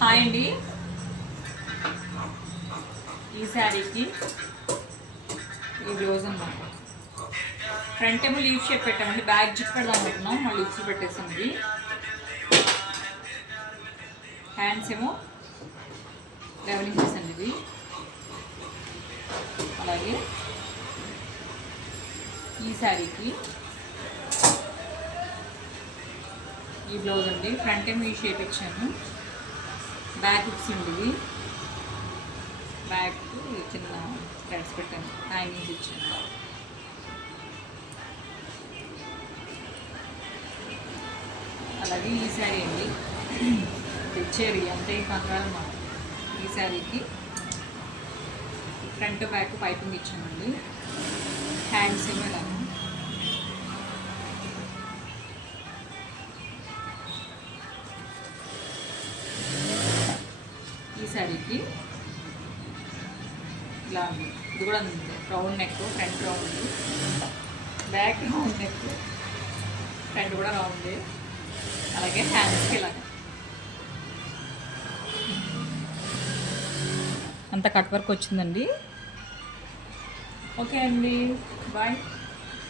Hi అండి. ఈ శారీకి ఈ బ్లౌజ్ అన్నమాట. ఫ్రంట్ ఏమో లీవ్ షేప్ పెట్టామండి, బ్యాక్ జిప్ పెడదాం అనుకున్నాం, మళ్ళీ లీవ్స్ పెట్టేసాం. ఇది హ్యాండ్స్ ఏమో 11 ఇంచెస్ అండి ఇది. అలాగే ఈ శారీకి ఈ బ్లౌజ్ అండి. ఫ్రంట్ ఏమో ఈ షేప్ ఇచ్చాను, బ్యాక్ ఇచ్చింది ఇది. బ్యాక్ చిన్న థ్రెడ్స్ పెట్టాను, హ్యాంగింగ్స్ ఇచ్చాను. అలాగే ఈ శారీ అండి తెచ్చేది అంటే కంగారు మా ఈ శారీకి ఫ్రంట్ బ్యాక్ పైపింగ్ ఇచ్చామండి. హ్యాండ్స్ ఏమో ఇలా ఈ శారీకి ఇలా ఉంది. ఇది కూడా ఉంది, round neck, front round, back round neck, front కూడా రౌండ్. అలాగే హ్యాండ్స్కి ఇలా అంత కట్ వర్క్ వచ్చిందండి. ఓకే అండి, బాయ్.